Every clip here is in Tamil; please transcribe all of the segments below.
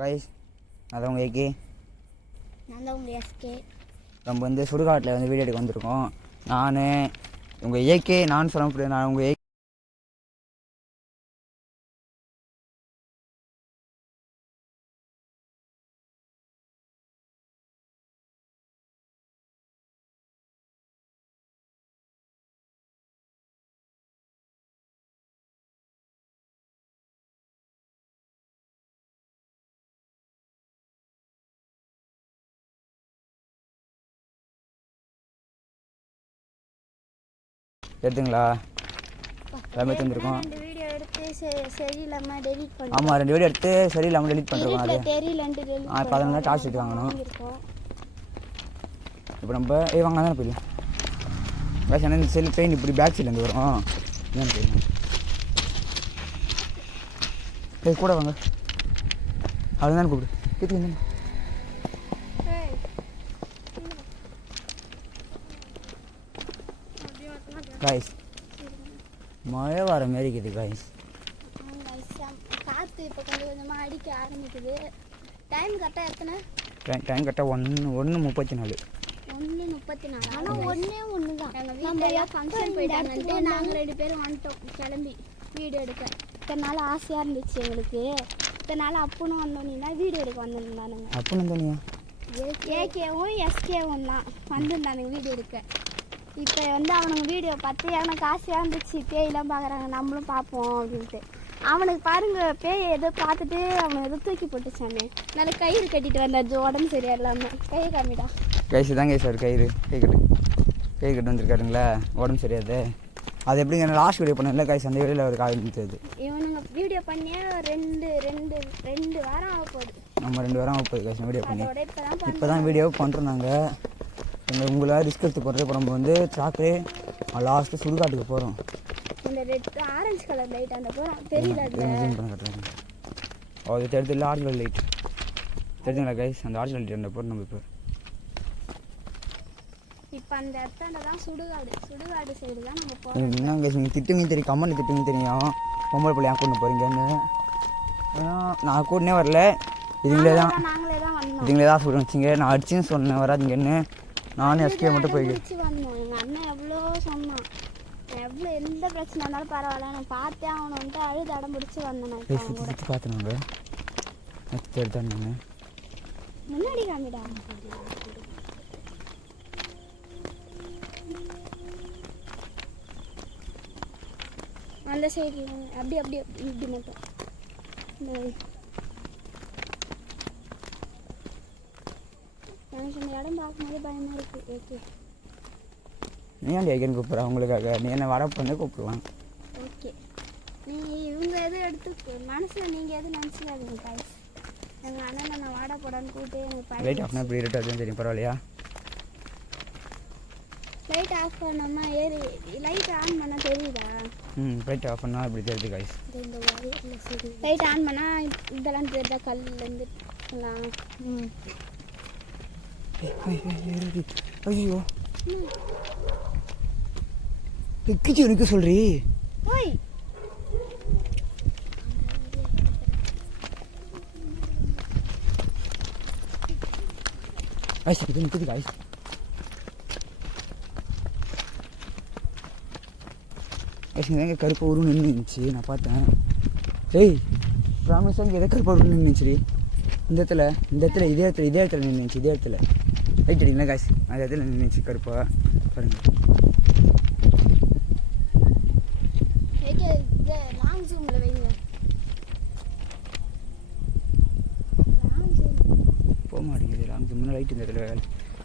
கைஸ் அதான் உங்கள் ஏகே, நான் தான் உங்கள் எஸ்கே. நம்ம வந்து சுடுகாட்டில் வந்து வீடியோ எடுக்க வந்திருக்கோம். நான் உங்கள் ஏகே, நான் சொல்ல முடியாது, நான் உங்கள் ஏகே. எடுத்துங்களா எல்லாமே தந்துருக்கோம். வீடியோ எடுத்து சரியில்லாமல் டெலிட் பண்ணி. ஆமாம், 2 வீடியோ எடுத்து சரியில்லாமல் டெலிட் பண்ணுறோம். அது தெரியலன்ட்டு டெலிட். இப்போ அதனால டார்ச் லைட் வாங்கணும். இப்போ நம்ம வாங்க தானே போயிடும். வேறு என்ன இந்த செல் ட்ரெயின் இப்படி பேக் சைட்லேருந்து வரும். என்னன்னு போயிடும். கூட வாங்க, அதுதான் கூப்பிடு. கேட்டு காய்ஸ் மழை வர மாரி இருக்குது காய்ஸ். காற்று இப்போ கொஞ்சம் கொஞ்சமாக அடிக்க ஆரம்பிக்குது. டைம் கரெக்டாக எத்தனை? டைம் கரெக்டாக 1:34. 1:34. ஆனால் ஒன்று தான். நம்ம ஃபங்க்ஷன் போயிட்டாங்கன்ட்டு நாங்கள் 2 பேரும் வந்துட்டோம் கிளம்பி வீடியோ எடுக்க. இத்தனை நாள் ஆசையாக இருந்துச்சு எங்களுக்கு. இத்தனை நாள் அப்புன்னு வந்தோன்னா வீடியோ எடுக்க வந்திருந்தானுங்க. அப்புன்னு வந்தோனியா? ஏகேவும் எஸ்கேவும் தான் வந்திருந்தானுங்க வீடியோ எடுக்க. இப்போ வந்து அவனுங்க வீடியோ பார்த்து எனக்கு ஆசையாக இருந்துச்சு, பேயெல்லாம் பார்க்குறாங்க நம்மளும் பார்ப்போம் அப்படின்ட்டு. அவனுக்கு பாருங்க பேய் எதோ பார்த்துட்டு அவனை எதோ தூக்கி போட்டுச்சானே. நல்ல கயிறு கட்டிட்டு வந்தாச்சு உடம்பு சரியா இல்லாமல். கையை காமிடா. கைஸ் தாங்க சார் கயிறு கட்டு வந்துருக்காருங்களா, உடம்பு சரியாது. அது எப்படிங்க லாஸ்ட் வீடியோ பண்ணல கைஸ், அந்த வீடியோவில் ஒரு காய் இருந்துச்சு. இவனுங்க வீடியோ பண்ணியே ரெண்டு வாரம் ஆக போகுது. நம்ம 2 வாரம் ஆக போகுது கைஸ் வீடியோ பண்ணி. இப்போ தான் வீடியோ பண்ணுறோம். நாங்கள் உங்களை ரிஸ்க் எடுத்து போகிறது. இப்போ நம்ம வந்து சாக்கே லாஸ்ட்டு சுடுகாட்டுக்கு போகிறோம். இந்த ரெட் ஆரஞ்சு கலர் லைட் அந்த போகிறோம் தெரியல. அது தெரியுது ஆரஞ்சு லைட் தெரிஞ்சுங்களா கைஸ்? அந்த ஆரஞ்சு லைட் அந்த போகிறோம் நம்ம. இப்போ அந்த இடத்துல தான் சுடுகாடு சைடு தான் நம்ம போகிறோம். என்ன கைஸ் நீங்கள் திட்டுவீங்க தெரியும், கமெண்ட் திட்டுவீங்க தெரியும். பொம்பளை பிள்ளை ஏன் கூட்டு போகிறீங்கன்னு. ஏன்னா நான் கூடனே வரல, இதுங்களே தான் சொல்லுங்க வச்சிங்க. நான் அடிச்சுன்னு சொன்னேன் வராதிங்கன்னு. நானும் எஸ்கே மட்டும் போய்க்கு வந்தோம். எங்கள் அண்ணன் எவ்வளோ சொன்னான், எவ்வளோ எந்த பிரச்சனை இருந்தாலும் பரவாயில்ல நான் பார்த்தேன் அவனை வந்துட்டு அழுது அடம் பிடிச்சி வந்தேன். சுற்றி பார்த்துனாங்க எடுத்தான் முன்னாடி காமிடா. அந்த சைடு அப்படி இப்படி மட்டும் எனக்கு இந்த இடம் பார்க்கும்போது பயமாக இருக்குது. ஓகே நீ ஏன் ஏகேன்னு கூப்பிட்ற? அவங்களுக்காக நீ என்ன வர பண்ண கூப்பிடலாம். ஓகே இவங்க எதுவும் எடுத்து மனசில் நீங்கள் எதுவும் நினச்சிக்காதீங்க கைஸ். எங்கள் அண்ணனை நான் வாடா போடான்னு கூப்பிட்டு எனக்கு லைட் ஆஃப்னா இப்படி இருட்டு அதுவும் தெரியும், பரவாயில்லையா? லைட் ஆஃப் பண்ணோம்னா லைட் ஆன் பண்ணால் தெரியுதா? லைட் ஆஃப் பண்ணால் இப்படி தெரியுது கைஸ். லைட் ஆன் பண்ணால் இதெல்லாம் தெரியுதா? கல்லுலேருந்து ஐயோ கிச்சு எனக்கு சொல்றீ. ஓய் ஐஸ் இது நிக்குது கைஸ். ஐஸ்ங்க கருப்பு ஒரு நின்றுச்சு நான் பார்த்தேன். ஏய் ப்ராமிஸாக எதை கருப்பு ஒரு நின்றுச்சு இந்த இடத்துல இதே இடத்துல நின்றுச்சு. இதே இடத்துல ரைட் அடிங்களா காசு அந்த இடத்துல நின்றுச்சு கருப்பா பாருங்க. லாங் ஜூமில் வைங்க. போக மாட்டேங்குது லாங் ஜூம்னா. லைட் இந்த இடத்துல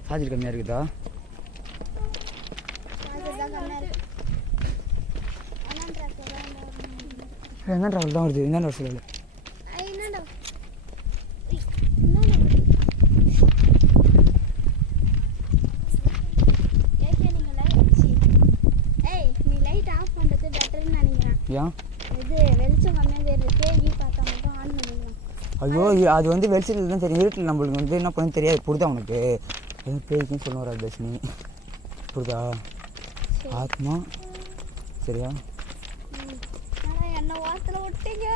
சார்ஜர் கம்மியாக இருக்குதா? என்ன ட்ராவல் தான் வருது? என்னென்ன வருஷம் இல்லை ஐயோ அது வந்து வெளிச்சத்தில் தான் சரி. இருட்டில் நம்மளுக்கு வந்து என்ன பண்ணு தெரியாது. புரிதா உனக்கு? எதுவும் பேய்க்குன்னு சொல்ல வராது தர்ஷினி, புரிதா? ஆத்மா சரியா? என்ன வாரத்தில் விட்டீங்க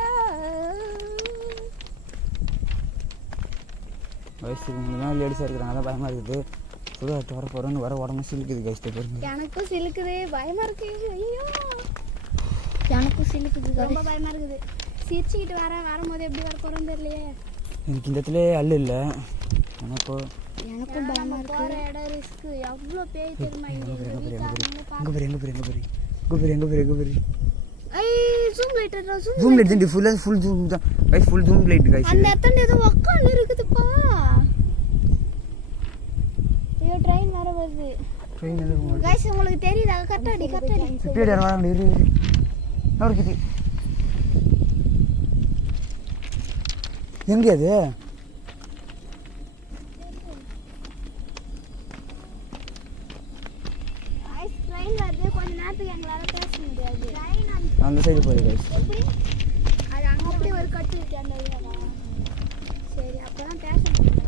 வயசுக்கு முன்னாடி லேடிஸாக இருக்கிறாங்க, அதான் பயமாக இருக்குது. சுடுகாட்டு வர போகிறோன்னு வர உடம்பு சிலுக்குது கைஸ். பாருங்க எனக்கும் சிலுக்குது, பயமாக இருக்கு. ஐயோ எனக்கும் சிலுக்குது, ரொம்ப பயமாக இருக்குது. சிரிச்சுக்கிட்டு வரும்போது எப்படி வர போகிறோன்னு தெரியலையே. எனக்கு இந்த இடத்துல அள்ளு இல்லை. எனக்கும் பயமாக இருக்கு. போகிற இடம் ரிஸ்க்கு. எவ்வளோ பேய் தெரியுமா இங்கே. எங்கே பேர் ஜூம் லைட் ஜூம் லைட் தான் ஃபுல் ஜூம் தான் guys. Full zoom light guys. அந்த இடத்துல ஏதோ உட்காந்து இருக்குதுப்பா. ஐயோ ட்ரெயின் வர வருது. ட்ரெயின் எதுவும் கைஸ் உங்களுக்கு தெரியுதா? கரெக்டாடி இப்படி வராங்க. இரு இருக்குது எங்கே அது? ட்ரெயின் வருது. கொஞ்ச நேரத்துக்கு எங்களால் பேச முடியாது. அந்த சைடு போய் கைஸ். அது அங்கே அப்படி ஒரு கட்டு இருக்கு அந்த இதுவா. சரி அப்போ தான் பேச முடியும்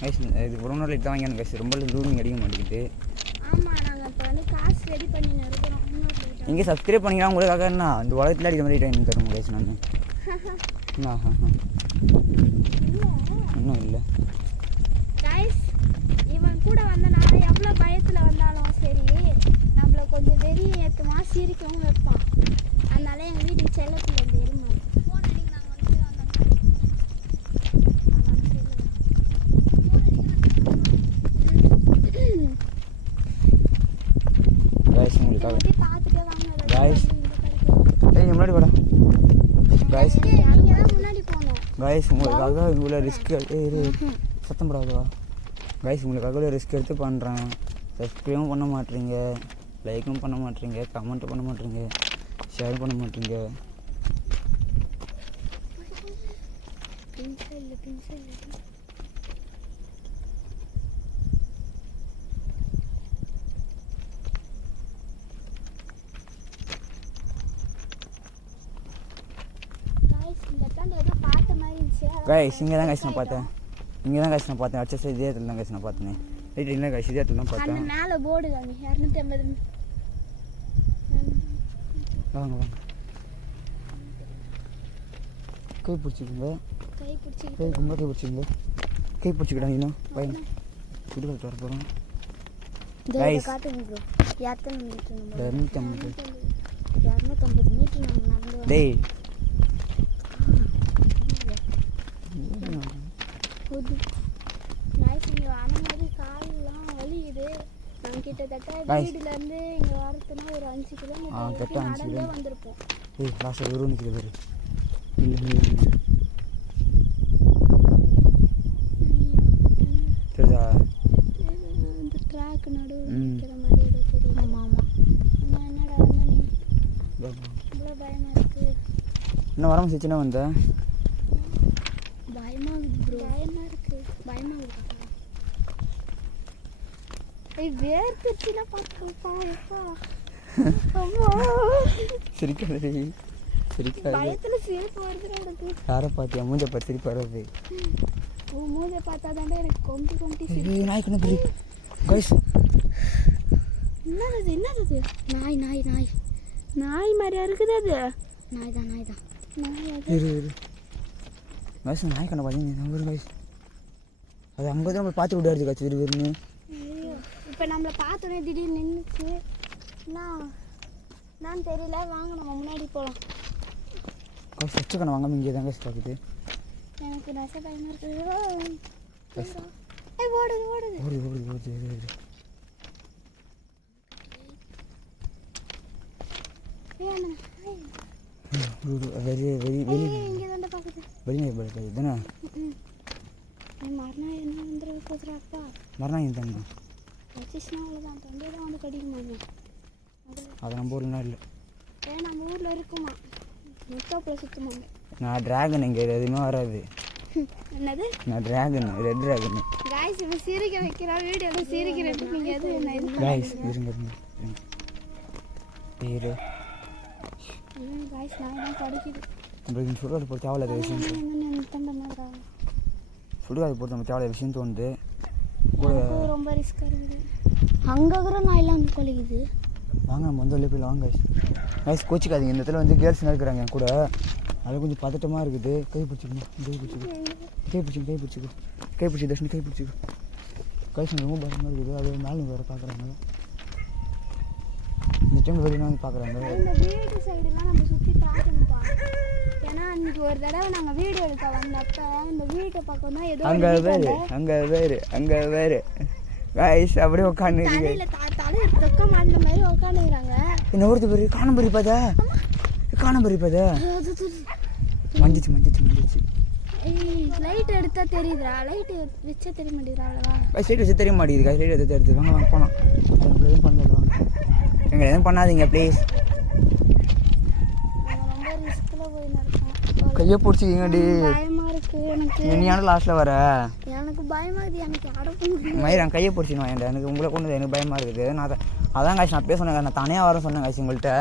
கைஸ். இது ஒரு நாள் லைட் தான் வாங்கியானு கைஸ். ரொம்ப தூரம் அடிக்க மாட்டேங்குது. ஆமாம் நாங்கள் இப்போ வந்து காசு ரெடி பண்ணி இருக்கிறோம். இங்கே சப்ஸ்கிரைப் பண்ணிக்கலாம் உங்களுக்காக. என்ன இந்த உலகத்தில் அடிக்க மாதிரி ட்ரெயின் தரும் கைஸ். நான் இன்னும் இல்லை கைஸ். இவன் கூட வந்தனால எவ்வளோ பயத்தில் வந்தாலும் சரி நம்மளை கொஞ்சம் வெறிய ஏற்றுமா சிரிக்கவும் வைப்பான். அதனால எங்கள் வீட்டுக்கு செல்லத்தில் இருந்து எருமா ஃபோன் அடிக்க நாங்கள் வந்து கைஸ் உங்களுக்காக. பார்த்துட்டே வாங்க கைஸ் ஏய் முன்னாடி வாடா கைஸ். நீங்கள் தான் முன்னாடி போகணும். கைஸ் உங்களுக்காக இவ்வளோ ரிஸ்க் சத்தம் போடாதவா கைஸ். உங்களுக்காக இவ்வளோ ரிஸ்க் எடுத்து பண்ணுறேன். சப்ஸ்கிரைபும் பண்ண மாட்டீங்க, லைக்கும் பண்ண மாட்டீங்க, கமெண்ட்டும் பண்ண மாட்டீங்க, ஷேரும் பண்ண மாட்டீங்க. கைஸ் இங்கே தான் கைஸ் நான் பார்த்தேன். அச்சா இதே இடத்துல தான் கைஸ் நான் பார்த்தேன். ரைட் இல்லை கைஸ் இதே இடத்துல தான் பார்த்தேன். மேலே போர்டு காமி 250. வாங்க கை பிடிச்சிக்கோங்க. கை பிடிச்சிக்கிட்டாங்க. இன்னும் பையன் சுடுகாட்டு வர போகிறோம். கைஸ் 250 மீட்டர் நடந்து டேய் அனுமதி காலெல்லாம் வலியுது. நான் கிட்டத்தட்ட வீடுலேருந்து இங்கே வரத்துனா ஒரு 5 கிலோமீட்டர் நடந்தே வந்திருப்போம். ஏய் லாஸ்ட் ஒரு நிற்கிது பேர். தெரியுதா இந்த ட்ராக் நடுவில் நிற்கிற மாதிரி ஏதோ தெரியும். ஆமாம் என்னடா நீ இவ்வளோ பயமாக இருக்குது. இன்னும் வராமல் சின்ன வந்தேன். வேர்த்துச்சுன்னா பார்த்துப்பா. சிரிக்காது பயத்தில் சிரிப்பு வருது எனக்கு. யாரை பார்த்தியா? மூஞ்ச பார்த்து சிரிப்பு வராது. மூஞ்சை பார்த்தா தாண்டா எனக்கு கொம்பி நாய்க்குன்னு புரி கைஸ். என்னது நாய் மாதிரியா இருக்குது. அது நாய் தான் இரு கைஸ். நாய் கண்ணை பார்த்தீங்க கைஸ். அது அங்கே தான் நம்ம பார்த்து விடாது கைஸ். விறுவிறுன்னு இப்போ நம்மளை பார்த்தோன்னே திடீர்னு நின்றுச்சு. நான் தெரியல. வாங்க நம்ம முன்னாடி போகலாம். கைஸ் ஃபஸ்ட்டு கண்ணை வாங்காமல் இங்கே தான் கைஸ் பார்க்குது. எனக்கு நச பயமாக இருக்குது. ஓடுது. அது நம்ம ஊர்லாம் இல்லை. நம்ம ஊரில் இருக்குமா? முத்தோப்பில் சுற்றுமா? நான் டிராகன். இங்கே எதுவுமே வராது. என்னது? நான் டிராகன், ரெட் டிராகன். காய்ஸ் இப்போ சிரிக்க வைக்கிறா. வீடியோவில் சிரிக்கிறதுக்கு நீங்கள் எது என்ன இது காய்ஸ் இருங்க பேர் காய்ஸ் நான் தான் படிக்குது. நம்மளுக்கு சுடுகாடு போட்டு தேவையில்லாத விஷயம். சுடுகாடு போட்டு நம்ம தேவையில்லாத விஷயம் தோணுது. ரொம்ப ரிஸ்க்காக இருக்குது. அங்கே கூட நான் எல்லாம் கொலிக்குது. வாங்க நம்ம வந்து வெளியே போய் வாங்க கைஸ். கோச்சிக்காதீங்க. இந்த இடத்துல வந்து கேர்ள்ஸ்லாம் இருக்கிறாங்க என் கூட. அது கொஞ்சம் பதட்டமாக இருக்குது. கை பிடிச்சிக்கணும், கை பிடிச்சி தர்ஷினி கை பிடிச்சிக்கோ. கைஸ் ரொம்ப பயமாக இருக்குது. அது மேலே வேறு பார்க்குறாங்க. இந்த டைம் வெளியே வந்து பார்க்குறாங்க. இந்த வீட்டு சைடுலாம் நம்ம சுற்றி பார்க்கணும்ப்பா. ஏன்னா அன்றைக்கி ஒரு தடவை நாங்கள் வீடியோ எடுக்க வந்தப்போ இந்த வீட்டை பார்க்கணும் தான் ஏதோ அங்கே வேறு கைஸ் அப்படியே உட்காந்து தலையில் தலை தொக்க மாட்டின மாதிரி உட்காந்துக்கிறாங்க. என்ன ஒருத்தர் பேர் காணம்பரி பார்த்தா மஞ்சிச்சு லைட் எடுத்தா தெரியுதுடா. லைட் வச்சா தெரிய மாட்டேங்குதுடா. லைட் வச்சு தெரிய மாட்டேங்குது. லைட் எடுத்து எடுத்து வாங்க போனோம். எதுவும் பண்ணல வாங்க. எங்களை எதுவும் பண்ணாதீங்க ப்ளீஸ். ரொம்ப ரிஸ்கில் போய் நடக்கோம். கையை பிடிச்சிக்கிங்கடி. பயமாக இருக்குது எனக்கு. நீயாலும் லாஸ்ட்டில் வர. எனக்கு பயமாக இருக்குது. எனக்கு அடக்க மயிரம் கையை பிடிச்சின்னு வாங்க. எனக்கு உங்களை கொண்டு எனக்கு பயமாக இருக்குது. நான் அதான் காய்ச்சி நான் அப்படியே சொன்னேன். நான் தனியாக வர சொன்னேன் காய்ச்சி. உங்கள்கிட்ட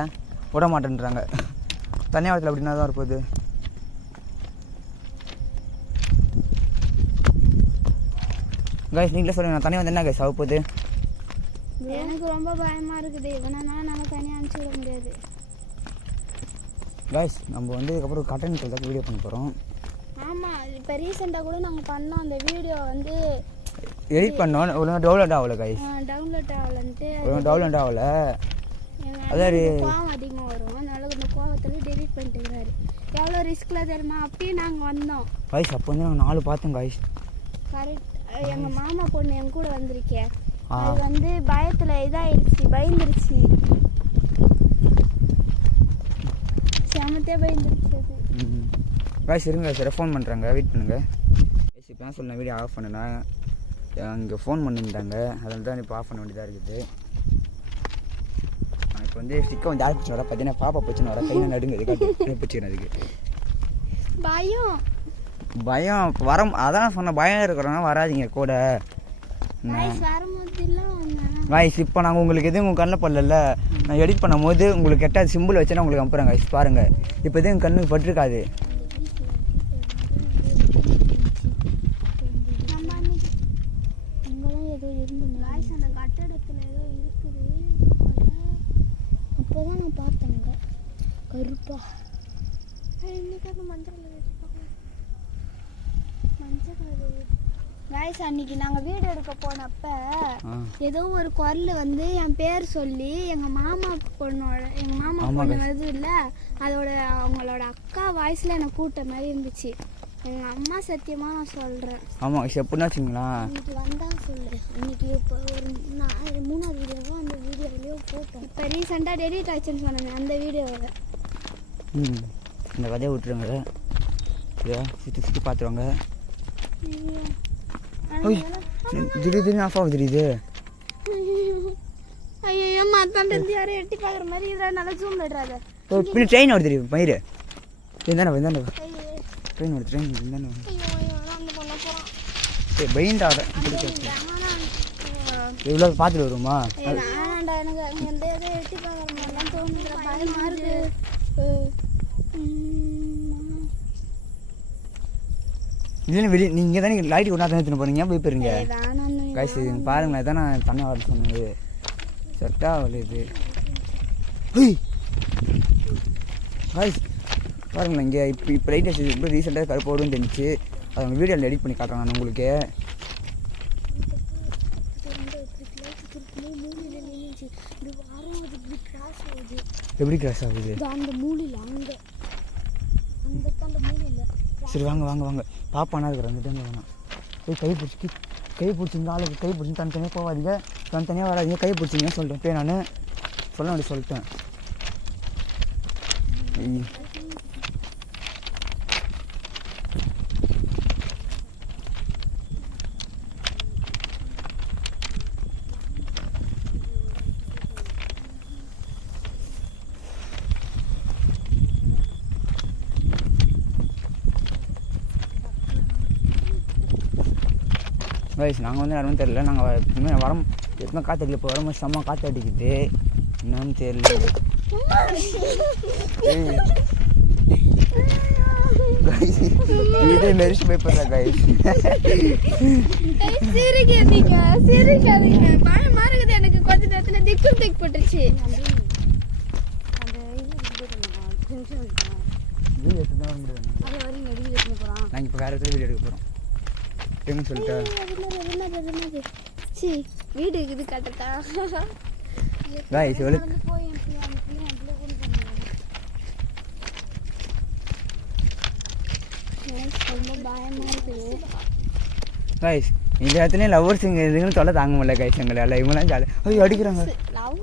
விட மாட்டேன்றாங்க. தனியாக வரத்தில் அப்படின்னா தான் இருப்போது. கைஸ் நீங்களே சொல்லுங்கள். நான் தனியாக வந்து என்ன கைஸ் ஆக போகுது? எனக்கு ரொம்ப பயமாக இருக்குது. இவனா நம்ம தனியாக அனுப்பிச்சி விட முடியாது. கைஸ் நம்ம வந்து இதுக்கப்புறம் கட்டணம் தான் வீடியோ பண்ண போகிறோம். ஆமாம், இப்போ ரீசெண்டாக கூட நாங்கள் பண்ணோம். அந்த வீடியோ வந்து எடிட் பண்ணோம். ஒழுங்காக டவுன்லோட் ஆகலை கைஸ். டவுன்லோட் ஆகலன்ட்டு டவுன்லோட் ஆகலை. அதாவது கோவம் அதிகமாக வரும். அதனால இந்த கோவத்தில் டெலிட் பண்ணிட்டுருக்காரு. எவ்வளோ ரிஸ்கில் தெரியுமா? அப்பயும் நாங்கள் வந்தோம் கைஸ். அப்போ வந்து நாங்கள் 4 பார்த்தோம் கைஸ். கரெக்ட். எங்கள் மாமா பொண்ணு என் கூட வந்திருக்கேன். அது வந்து பயத்தில் இதாகிடுச்சு, பயந்துருச்சு. செமத்தே பயந்துருச்சு அது. கைஸ் இருங்க சார், ஃபோன் பண்ணுறாங்க, வெயிட் பண்ணுங்க கைஸ். இப்போ தான் சொன்ன வீடியோ ஆஃப் பண்ணுனா இங்கே ஃபோன் பண்ணியிருந்தாங்க. அதில் தான் இப்போ ஆஃப் பண்ண வேண்டியதாக இருக்குது. இப்போ வந்து ஸ்டிக்கை வந்து யார் பிடிச்சி வர பார்த்தீங்கன்னா பாப்பா பிடிச்சின்னு வர. கையில் நடுங்குது. காட்டு பிடிச்சிக்கிறேன். அதுக்கு பயம் வர. அதான் சொன்ன பயம் இருக்கிறோன்னா வராதிங்க கூட. கைஸ் இப்போ நாங்கள் உங்களுக்கு எதுவும் உங்கள் கண்ணில் படல. நான் எடிட் பண்ணும் போது உங்களுக்கு கெட்டாது சிம்பிள் வச்சு நான் உங்களுக்கு அனுப்புகிறேன் கைஸ். பாருங்கள் இப்போ எதுவும் கண்ணுக்கு பட்டிருக்காது. அந்த கட்டடத்தில் ஏதோ இருக்குது. அப்போதான் நான் பார்த்தேங்க கருப்பா. இன்னைக்கு மஞ்சள் காய்ஸ். அன்னைக்கு நாங்கள் வீடியோ எடுக்க போனப்ப ஏதோ ஒரு குரல் வந்து என் பேர் சொல்லி எங்கள் மாமா பொண்ணு வருது இல்லை, அதோட அவங்களோட அக்கா வாய்ஸில் என்னை கூட்ட மாதிரி இருந்துச்சு. எங்கள் அம்மா சத்தியமாக நான் சொல்கிறேன். ஆமாம் எப்படின்னா வச்சுங்களா, இன்னைக்கு வந்தால் சொல்லு. இன்னைக்கு இப்போ ஒரு 3வது வீடியோவும் அந்த வீடியோவிலையும் போட்டோம். இப்போ ரீசெண்டாக டெலிட் ஆச்சுன்னு சொன்னாங்க அந்த வீடியோவில். இந்த கதையை விட்டுருங்க. இதை சுற்றி பார்த்துருவாங்க. திடீர்னு ஆஃப் ஆகுது. தெரியுது. ஐயோ மாத்தாண்டு யாரும் எட்டி பார்க்குற மாதிரி இதில் நல்லா ஜூம் பண்ணுறாங்க. பின்ன ட்ரெயின் வருது தெரியும் பயிர். இருந்தானே ட்ரெயின் வருது. ட்ரெயின் இருந்தானே பைண்டாட இவ்வளோ பார்த்துட்டு வருமா? எனக்கு எந்த எதுவும் எட்டி பார்க்குற மாதிரிலாம் தோணுது. பயமாக இருக்குது. இல்லைன்னு வெளியே நீங்கள் தானே லைட்டு கொண்டா தான் போகிறீங்க. போய் போயிருங்க கைஸ். பாருங்களேன், இதான் நான் தனியாக வர சொன்னது. செட்டாக வருது கைஸ். பாருங்களேன் இங்கே இப்போ லைட் வச்சு இப்போ ரீசெண்டாக கருப்பு வரும்னு தெரிஞ்சு அதை அவங்க வீடியோவில் எடிட் பண்ணி காட்டுறாங்க நான் உங்களுக்கு. எப்படி கிராஸ் ஆகுது? அந்த மூலையில் அங்கே அந்த மூலையில். சரி வாங்க பாப்பானா இருக்கிற அந்த டைமில் வேணாம். போய் கை பிடிச்சிங்க. ஆளுக்கு கை பிடிச்சி தனித்தனியாக போகாதீங்க, தனித்தனியாக வராதிங்க. கை பிடிச்சிங்கன்னு சொல்லிட்டேன். போய் நான் சொல்ல வேண்டிய சொல்லிட்டேன். கைஸ் நாங்கள் வந்து யாருமே தெரியல. நாங்கள் இனிமேல் வரோம் எத்தனை காற்று அடிக்கல. இப்போ வரும்போது செம்ம காற்று அடிக்குது. என்னன்னு தெரியல. இதே மெரிச்சு போய் போடுறா கைஸ். சிரிக்காதீங்க. பயமா இருக்குது எனக்கு. கொஞ்ச நேரத்தில் திக்கு போட்டுருச்சு. வீடியோ எடுத்து தான் வர முடியாது. அது வரைக்கும் வீடியோ எடுக்க போகிறோம். நாங்கள் இப்போ வேறு இடத்துல வீடியோ எடுக்க போகிறோம். எங்கன்னு சொல்லிட்டா சி வீடு இருக்குது கட்டட்டா காய்ஸ் எவ்வளோ போய் ரொம்ப பயமாக இருக்குது. காய்ஸ் இந்த இடத்துலையும் லவ்வர்ஸ் இங்கே இதுன்னு சொல்ல தாங்க முடியல காய்ஸ் எங்களால். இவங்களாம் ஜாலியாக ஐயோ அடிக்கிறாங்க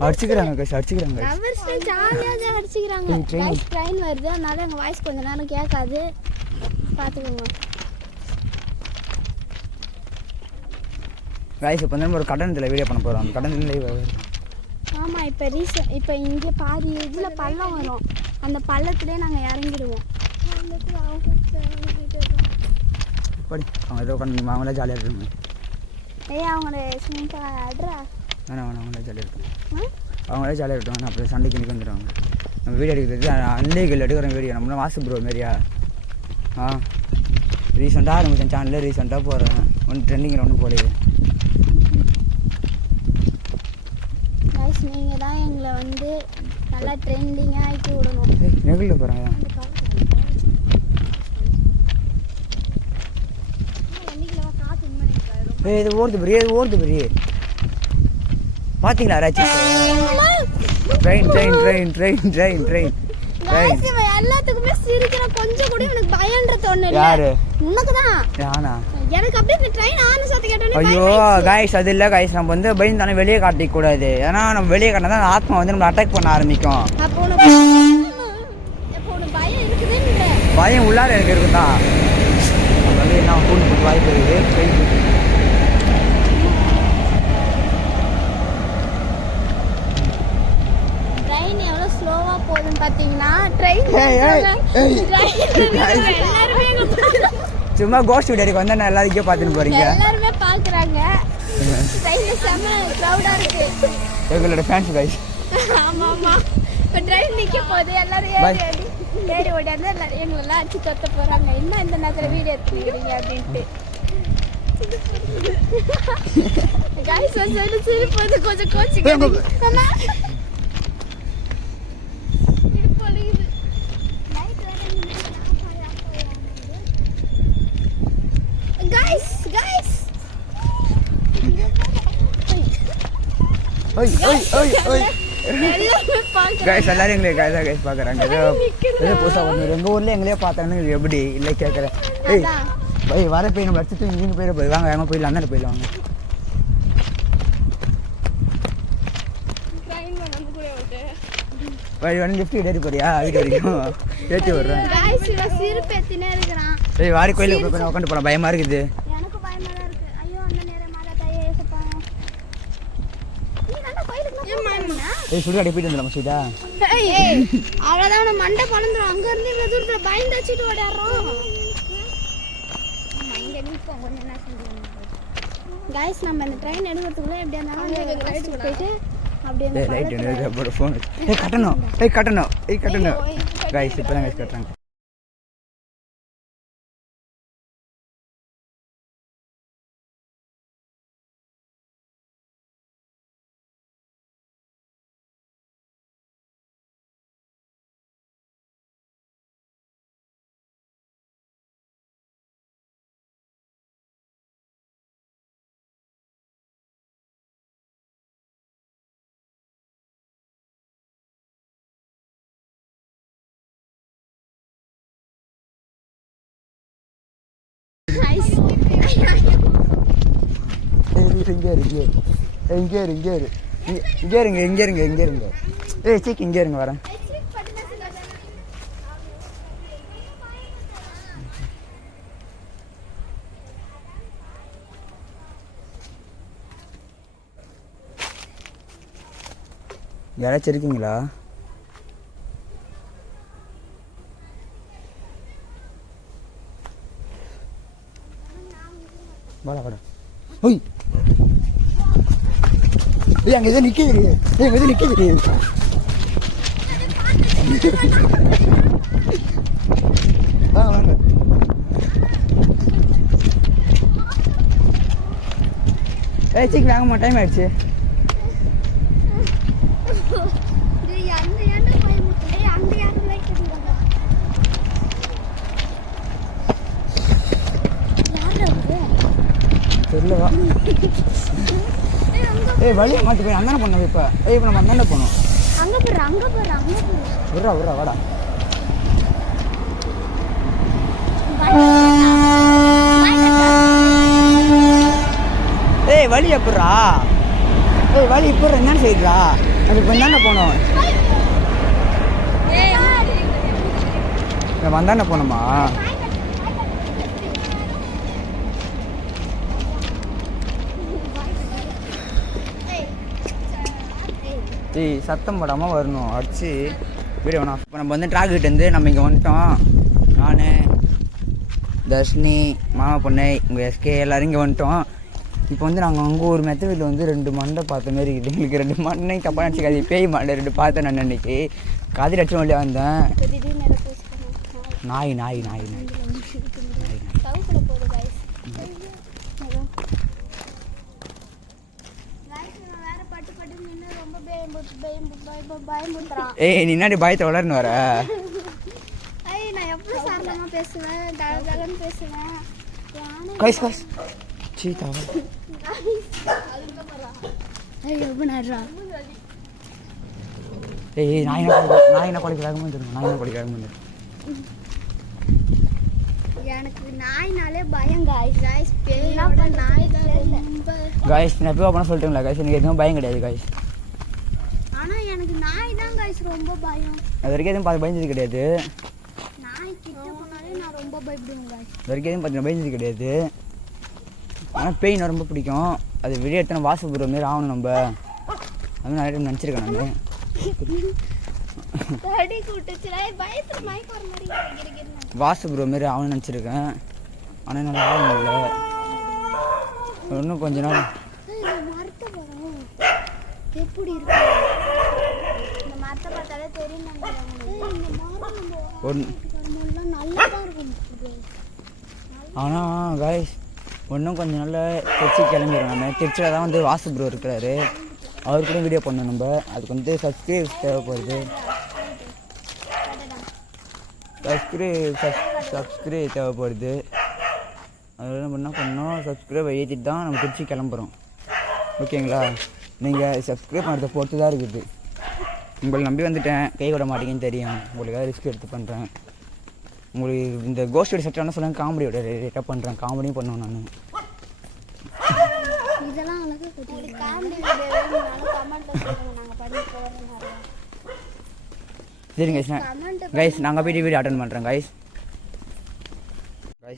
அடிச்சுக்கிறாங்க காய்ஸ் அடிச்சுக்கிறாங்க. லவ்வர்ஸ் ஜாலியாக அடிச்சுக்கிறாங்க. ட்ரெயின் வருது அதனால எங்கள் வாய்ஸ் கொஞ்ச நேரம் கேட்காது, பார்த்துக்கோங்க. காய்ஸ் இப்போ வந்து ஒரு கடனத்தில் வீடியோ பண்ண போகிறோம். அந்த கடனத்தில் ஆமாம் இப்போ இங்கே பாதி இதில் பள்ளம் வரும், அந்த பள்ளத்துலேயே நாங்கள் இறங்கிடுவோம். படி அவங்க ஏதோ உட்காந்து அவங்களே ஜாலியாக இருக்காங்க. அவங்கள சும்மா ஆடுறா வேணாம் அவங்களே ஜாலியாக இருக்கும். அவங்களே ஜாலியாக இருக்கட்டும். அப்புறம் சண்டைக்கு நிற்க வந்துடுவாங்க. நம்ம வீடியோ எடுக்கிறது அன்லீகல் எடுக்கிற வீடியோ. நம்மள வாசு ப்ரோ மாரியா ரீசெண்டாக ஆரம்பித்தேன் சேனலில். ரீசெண்டாக போகிறேன் ஒன்று ட்ரெண்டிங்கில் ஒன்றும் போடுது. நீங்கள் தான் எங்களை வந்து நல்லா ட்ரெண்டிங்காக ஆக்கி விடணும். நெகிழில் போகிறாங்க. இது ஓடுது பெரிய ஓடுது பெரிய பார்த்தீங்களா ராச்சி? Train train train train train train எல்லாத்துக்குமே சிரிக்கிற கொஞ்சம் கூட எனக்கு பயன்ற தோணல. யாரு? உனக்கு தான். யானா? எனக்கு அப்படியே இந்த ட்ரெயின் ஆன சத்தம் கேட்டோனே ஐயோ गाइस அது இல்ல गाइस. நம்ம வந்து பயந்தானே வெளியே காட்டிக்க கூடாது. ஏன்னா நம்ம வெளியே காட்டினா தான் ஆத்மா வந்து நம்மள அட்டாக் பண்ண ஆரம்பிக்கும். அப்போ உனக்கு பயம் இருக்குதுன்ற. பயம் உள்ளார எனக்கு இருக்குதா. நம்ம வந்து என்ன கூண்டு வாய்ப்பு இருக்குது. போதும் பாத்தீங்கன்னா ட்ரெயின் சும்மா கோஸ்ட் வீடியோக்கு வந்து நான் எல்லாரையும் பார்த்துட்டு போறீங்க. எல்லாருமே பாக்குறாங்க. ட்ரெயின்ல செம கிரவுடா இருக்கு. எங்களோட ஃபேன்ஸ் गाइस. ஆமா ஆமா. இப்ப ட்ரெயின் நிக்க போகுது. எல்லாரும் ஏறி ஓடியாந்து எல்லாரும் எங்களெல்லாம் அடிச்சு தொத்த போறாங்க. என்ன இந்த நேரத்துல வீடியோ எடுத்துக்கிறீங்க அப்படின்ட்டு. गाइस வந்து சிரிப்பது கொஞ்சம் கோச்சிங்க. गाइस எல்லாரும் எங்களை गाइस பார்க்குறாங்க. ஏதோ புதுசாக வந்து எங்கள் ஊரில் எங்களே பார்த்தாங்கன்னு எப்படி இல்லை கேட்குறேன். ஏய் வர போய் நம்ம அடிச்சுட்டு இங்கே போயிட போய் வாங்க வேங்க போயிடலாம். அந்த போயிடுவாங்க. வந்து லிஃப்ட் ஏறி போறியா வீடு வரைக்கும்? ஏற்றி விட்றேன். ஏய் வாரி கோயிலுக்கு போய் உட்காந்து போகலாம். பயமாக இருக்குது. ஏய் சுடுகாடி போயிட்டு வந்துடலாம் சீதா. அவ்வளோதான் நம்ம மண்டை பழந்துடும். அங்கே இருந்து இந்த தூரத்தில் பயந்து வச்சுட்டு ஓடாடுறோம். गाइस நம்ம இந்த ட்ரெயின் எடுக்கிறதுக்குள்ளே எப்படியா இருந்தாலும் போயிட்டு அப்படியே ரைட் ஃபோன் கட்டணும். கட்டணும் गाइस இப்போ தான் கட்டுறாங்க. இங்கே இருங்க. ஏய் சீக்கு இங்கே இருங்க வரேன். யாராச்சும் இருக்கீங்களா? வாடா ஓய் ஏய் அங்கே எதுவும் நிற்கிது. வாங்க ஏய் சீக்கிரம் வாங்கம்மா டைம் ஆயிடுச்சு. தெரியலவா ஏய் வழியை மாற்றி போய் அந்தானே பண்ணோம் இப்போ இப்போ நம்ம அந்தானே போனோம் அங்கே போடுற விட்றா வாடா ஏய் வழி எப்பட்றா ஏய் வழி இப்போ என்னன்னு செய்யுறா அது இப்போ தானே போனோம் நம்ம வந்தானே போனோமா ஏய் சத்தம் போடாமல் வரணும் அடிச்சு வீடியோ வேணும் இப்போ நம்ம வந்து ட்ராக்கிட்டேருந்து நம்ம இங்கே வந்துட்டோம் நான் தர்ஷினி மாமா பொண்ணு உங்கள் எஸ்கே எல்லோரும் இங்கே வந்துட்டோம் இப்போ வந்து நாங்கள் அங்கே ஒரு மெத்த வீட்டில் வந்து 2 மண்டை பார்த்த மாரி இருக்குது எங்களுக்கு 2 மண்டை தப்பாக நினச்சிக்காது பேய் மண்டை 2 பார்த்தேன் நான் அன்றைக்கி காதில் அடிச்சு வழியாக வந்தேன் நாய் நாய் நாய் நாய் ஏய் நீ என்னடி பயத்தை வளர்ந்து வர கைஸ் கைஸ் சீதா ஏய் நான் என்ன குறைக்கிறாங்க தெரியும் நான் என்ன குறைக்கிறாங்க எனக்கு நாய்னாலே பயம் காய்ஸ் பேயோட நாய் தான் ரொம்ப காய்ஸ் நான் எப்போ பண்ண சொல்லிட்டுங்களா காய்ஸ் எனக்கு எதுவும் பயம் கிடையாது காய்ஸ் ஆனால் எனக்கு நாய் தான் காய்ஸ் ரொம்ப பயம் அது வரைக்கும் எதுவும் பார்த்து பயந்தது கிடையாது நாய் கிட்ட போனாலே நான் ரொம்ப பயப்படுவேன் காய்ஸ் இது வரைக்கும் எதுவும் பார்த்து பயந்தது கிடையாது ஆனால் பேய் எனக்கு ரொம்ப பிடிக்கும் அது வெளியே எடுத்தோன்னா வாசப்படுற மாரி ஆகணும் நம்ம அது நிறைய டைம் நினச்சிருக்கேன் நான் வாசப்படுற மாரி ஆகணும்னு நினச்சிருக்கேன் ஆனால் என்னால் ஆக முடியல இன்னும் கொஞ்ச நாள் எப்படி இருக்கு இந்த மரத்தை பார்த்தாலே தெரியும் நல்லா தான் இருக்கும் ஆனால் காய்ஸ் இன்னும் கொஞ்சம் நாளில் திருச்சி கிளம்பிடுவோம் நம்ம திருச்சியில் தான் வந்து வாசு ப்ரோ இருக்கிறாரு அவர் கூட வீடியோ பண்ணோம் நம்ம அதுக்கு வந்து சப்ஸ்கிரைப் தேவைப்படுது சப்ஸ்கிரைப் தேவைப்படுது அது என்ன பண்ணோம் சப்ஸ்கிரைப் ஏற்றிட்டு தான் நம்ம திருச்சி கிளம்புறோம் ஓகேங்களா நீங்கள் சப்ஸ்கிரைப் பண்ணுறத பொறுத்து தான் இருக்குது உங்களை நம்பி வந்துட்டேன் கை விட மாட்டேங்கன்னு தெரியும் உங்களுக்காக ரிஸ்க் எடுத்து பண்ணுறேன் உங்களுக்கு இந்த கோஸ்டோட செட்டான சொல்லுங்கள் காமெடியோட ரேட்டாக பண்ணுறேன் காமெடியும் பண்ணுவேன் நான் இதெல்லாம் சரிங்க கைஸ் நாங்கள் போய்ட்டு வீடியோ அட்டன் பண்ணுறோம் கைஸ்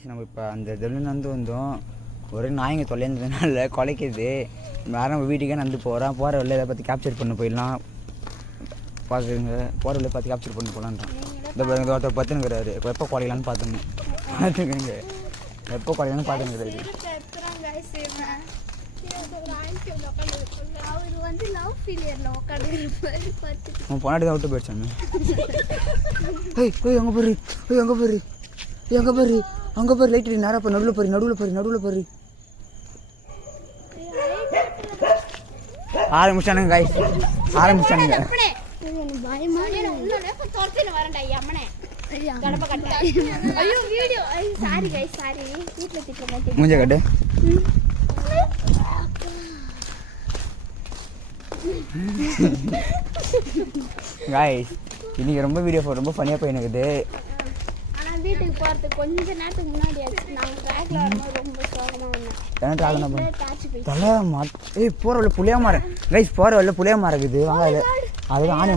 நம்ம இப்போ அந்த இதுலேருந்து வந்து வந்தோம் ஒரு நாய்ங்க தொலைந்ததுனால குலைக்குது வேறு நம்ம வீட்டுக்கே நடந்து போகிறோம் போகிற வழியில் இதை பார்த்து கேப்சர் பண்ண போயிடலாம் பார்க்குறீங்க போகிற வழியை பார்த்து கேப்சர் பண்ண போகலான்றான் இந்த ஒருத்தர் பார்த்துங்கிறாரு எப்போ குலையலான்னு பார்த்துங்க எப்போ குலையலான்னு பார்த்துங்கிறாரு அவன் பொன்னாடி தான் விட்டு போயிடுச்சானு அங்கே பாரு அங்கே பாரு லைட் நேராக போய் நடுவில் பாரு ஆரம்பிச்சானுங்க காய்ஸ் ஆரம்பிச்சானுங்க மூஞ்ச கட்டு காய்ஸ் இன்னைக்கு ரொம்ப வீடியோ ரொம்ப ஃபனியாக போயிருக்குது வீட்டுக்கு போகிறதுக்கு கொஞ்ச நேரத்துக்கு முன்னாடி நாங்கள் ட்ராக்ல வரும்போது ரொம்ப சோகமாக வந்தோம் ஏய் போகிற வழியில் புளியா மரம் கைஸ் போகிற வழியில் புளியா மரம் இருக்குது வாங்க அது ஆணி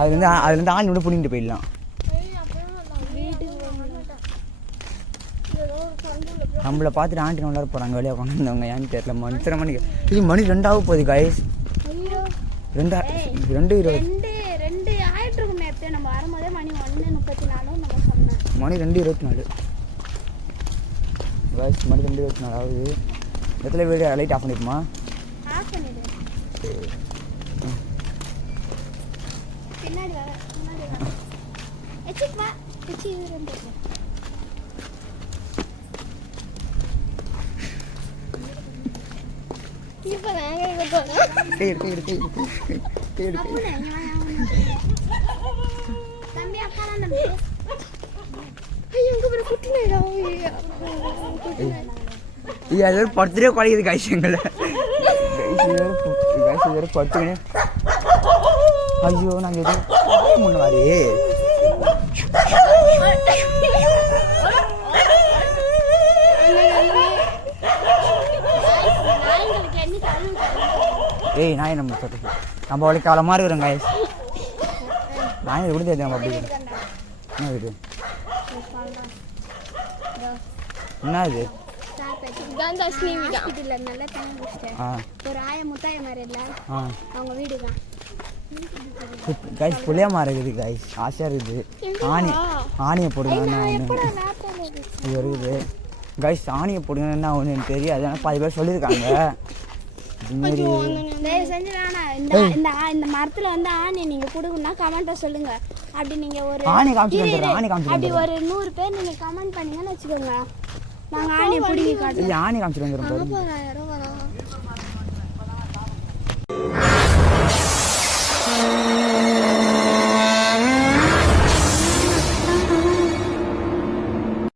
அதுலேருந்து ஆணி விட பிடிங்கிட்டு போயிடலாம் நம்மளை பார்த்துட்டு ஆண்டி நல்லா போகிறாங்க வெளியே கொண்டு வந்தவங்க ஏன்னு தெரியல மணி மணிக்கு இது மணி 2 ஆக போகுது காய்ஸ் 2:20 நம்ம வரும்போதே மணி 1:34 நம்ம சொன்னோம் மணி 2:24 காய்ஸ் மணி 2:24 ஆகுது இடத்துல வீடியோ லைட் ஆஃப் பண்ணிருமா ஆஃப் பண்ணிடு பின்னாடி வா எச்சிக் வா எச்சி ரெண்டு இப்போ நாங்க இங்க போறோம் தேடு தம்பி அக்கா நான் ஐயோ இங்க ஒரு குட்டி நேரா இது அது ஒரு படுத்துட்டே குறையுது கைஸ் எங்களை கைஸ் இது படுத்துக்கணே. ஐயோ நாங்கள் எதுவும் முன்னாடி ஏய் நாய் நம்ம சொல்லுங்க நம்ம அவளுக்கு காலமாக இருக்கிறோம் கைஸ். நாய் எப்படி தெரியும் நம்ம அப்படி என்ன இது என்ன இது ஒரு ஆய முத்தாய மாதிரி இல்லை அவங்க வீடு தான் கைஸ் புளியமாக இருக்குது கைஸ் ஆசையாக இருக்குது. ஆணியை போடுங்க இது இருக்குது கைஸ் ஆணியை போடுங்கன்னா ஒன்று எனக்கு தெரியாது ஆனால் 10 பேர் சொல்லியிருக்காங்க. இதுமாரி செஞ்சு வேணாம் இந்த மரத்துல வந்து ஆணி நீங்க கொடுங்கன்னா கமெண்ட்டை சொல்லுங்க. அப்படி நீங்க ஒரு ஆணி காமிச்சு அப்படி ஒரு 100 பேர் நீங்க கமெண்ட் பண்ணீங்கன்னு வச்சுக்கோங்க நாங்க ஆணியை பிடிக்க காட்டுறோம். ஆணி காமிச்சிட்டு வந்துடும்.